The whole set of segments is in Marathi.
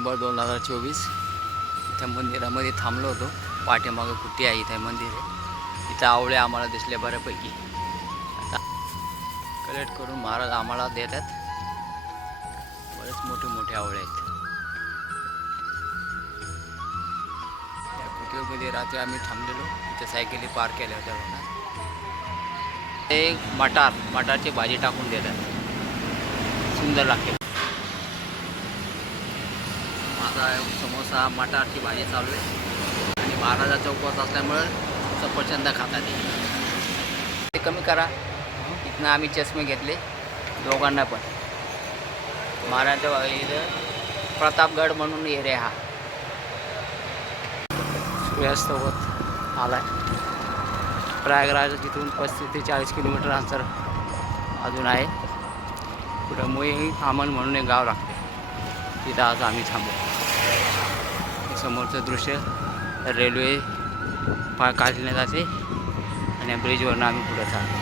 नोव्हेंबर 2024 इथं मंदिरामध्ये थांबलो होतो. पाठीमागं कुट्टी आहे, इथं मंदिर आहे. इथं आवळे आम्हाला दिसले बऱ्यापैकी. आता कलेक्ट करून महाराज आम्हाला देतात. बरेच मोठे मोठे आवळे आहेत. त्या कुटीमध्ये रात्री आम्ही थांबलेलो. इथं सायकली पार्क केल्या होत्या बघा. ते मटारची भाजी टाकून देतात, सुंदर लागते. माझा समोसा मटारची भाजी चालू आहे आणि महाराजाचा उपवास असल्यामुळं सफरचंद खातात. ते कमी करा. इथनं आम्ही चष्मे घेतले दोघांना पण. महाराजाच्या इथं प्रतापगड म्हणून एरिया हा. सूर्यास्त होत आला आहे. प्रयागराज तिथून 35 ते 40 किलोमीटर अंतर अजून आहे. पुढं मोई आमन म्हणून एक गाव लागते, तिथं आज आम्ही थांबलो. समोरचं दृश्य रेल्वे काढण्यात जाते आणि ब्रिजवरनं आम्ही पुढं चाललो.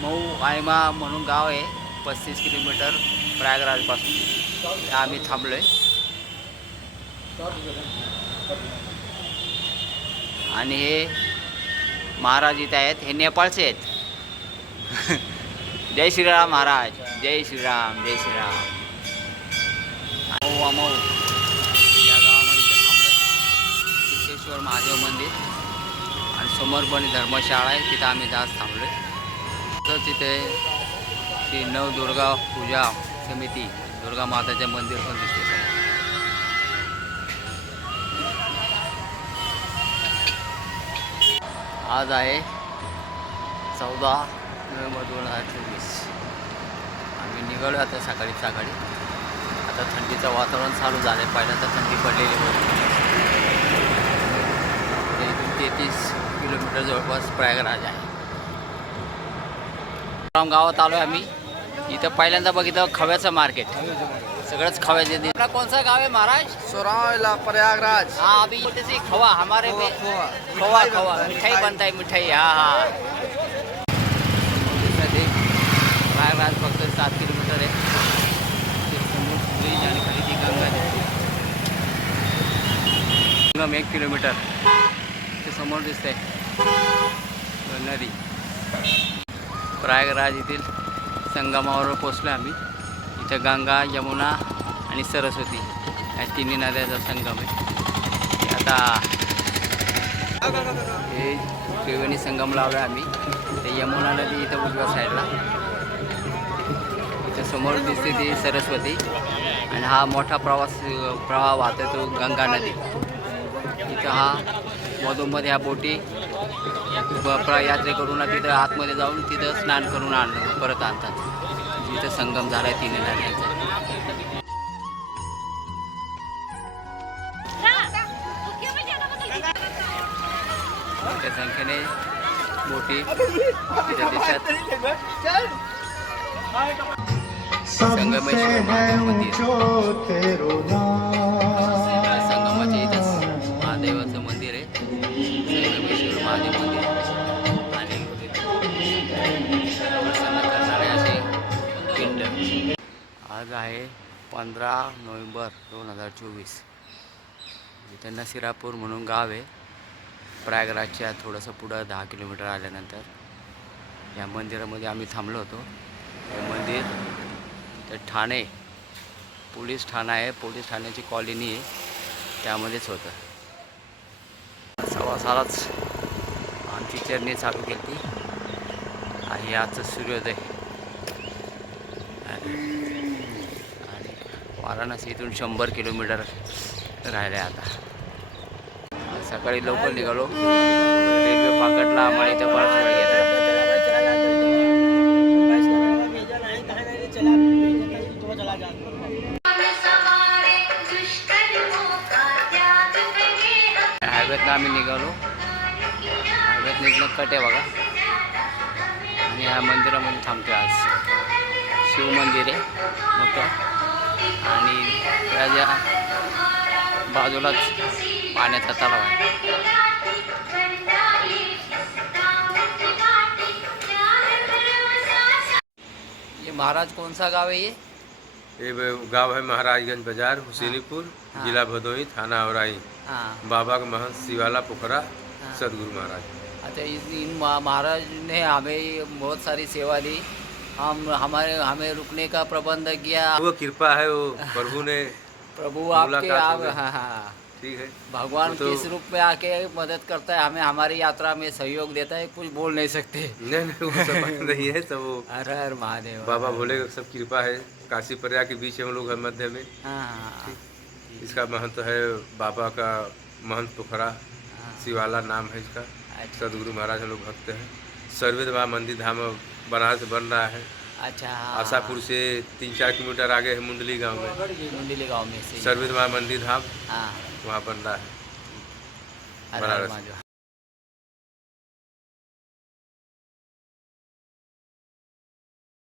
मऊ आयमा म्हणून गाव आहे, 35 किलोमीटर प्रयागराजपासून. आम्ही थांबलो आहे. आणि हे महाराज इथे आहेत, हे नेपाळचे आहेत. जय श्रीराम महाराज, जय श्रीराम, जय श्रीराम. मऊ या गावामध्ये थांबलो. सिद्धेश्वर महादेव मंदिर आणि समोर पण धर्मशाळा आहे, तिथं आम्ही आज थांबलो आहे. तर तिथे श्री नवदुर्गा पूजा समिती दुर्गा माताचे मंदिर पण दिसते. आज आहे 14 नोव्हेंबर 2024. आम्ही निघालो आता सकाळी. आता थंडीचं वातावरण चालू झालं आहे. पहिल्यांदा थंडी पडलेली होती. 33 किलोमीटर जवळपास प्रयागराज आहे. गावात आलो आहे आम्ही. इथं पहिल्यांदा बघितलं खव्याचं मार्केट, सगळंच खव्याचे. आपला कोणसा गाव आहे महाराज? सोरावला प्रयागराज. हाँ, अभी जैसे खवा हमारे में खवा मिठाई बनता है, मिठाई. हाँ. प्रयागराज फक्त 7 किलोमीटर आहे. ब्रिज आणि खाली ती गंगा दिसते. संगम 1 किलोमीटर ते समोर दिसते नदी. प्रयागराज येथील संगमावर पोचलो आम्ही. इथं गंगा, यमुना आणि सरस्वती या तिन्ही नद्याचा संगम आहे. आता हे त्रिवेणी संगम लावला आम्ही. ते यमुना नदी इथं उजव्या साईडला, इथं समोर दिसते ती सरस्वती आणि हा मोठा प्रवाह वाहतो तो गंगा नदी. इथं हा मधोमध्ये ह्या बोटी यात्रेकरूंना तिथं आतमध्ये जाऊन तिथं स्नान करून परत आणतात. इथं संगम झाला आहे तिन्ही नद्यांचा. मोठ्या संख्येने बोटी तिथे दिसतात. संगमेश्वर महादेव मंदिर. संगमाच्या इथंच महादेवाचं मंदिर आहे, संगमेश्वर महादेव मंदिर. आणि प्रसन्न करणारे असे पिंड. आज आहे 15 नोव्हेंबर 2024. इथं नसिरापूर म्हणून गाव आहे. प्रयागराजच्या थोडंसं पुढं 10 किलोमीटर आल्यानंतर या मंदिरामध्ये आम्ही थांबलो होतो. हे मंदिर तर ठाणे पोलीस ठाणा आहे, पोलीस ठाण्याची कॉलनी आहे, त्यामध्येच होतं. 6:15 आमची जर्नी चालू केली ती. आणि आजचं सूर्योदय. आणि वाराणसी इथून 100 किलोमीटर राहिले आता. सकाळी लवकर निघालो. रेल्वे फाटकला आम्हाला इथं बराच वेळ घेतला. हायवेतनं आम्ही निघालो. हायवेत निघणं कट आहे बघा. आणि ह्या मंदिरामध्ये थांबतो. आज शिव मंदिर आहे मोठं आणि त्याच्या बाजूलाच पाण्याचा तलाव आहे. ये महाराज कौन सा गाँव है ये? ये गांव है महाराजगंज बाजार, हुसैनीपुर, हाँ। जिला भदोही, थाना औराई। हाँ। बाबा का महंत शिवाला पोखरा हाँ। सदगुरु महाराज। अच्छा, इन महाराज ने हमें बहुत सारी सेवा दी। हमें रुकने का प्रबंध किया। वो कृपा है, वो प्रभु ने प्रभु आपके मुलाकात हो आप गई। हाँ, ठीक है। भगवान वो तो किस रूप में आके मदद करता है, हमें हमारी यात्रा में सहयोग देता है, कुछ बोल नहीं सकते। नहीं वो सब बात नहीं है, सब वो हर हर महादेव। बाबा हर हर भोले का महादेव। सब कृपा है। काशी प्रयाग के बीच हम लोग हैं, मध्य में। हाँ। इसका महंत है बाबा का महंत पोखरा हाँ। शिवाला नाम है इसका। अच्छा। सदगुरु महाराज हम लोग भक्त हैं। सर्वेद बाबा मंदिर धाम बनारस बन रहा है। अच्छा। आशापुर से 3-4 किलोमीटर आगे है मुंडली गांव में। मुंडली गांव में से। सर्वेद बाबा मंदिर धाम हाँ। वहाँ बन रहा है हर हर बनारस। महादेव।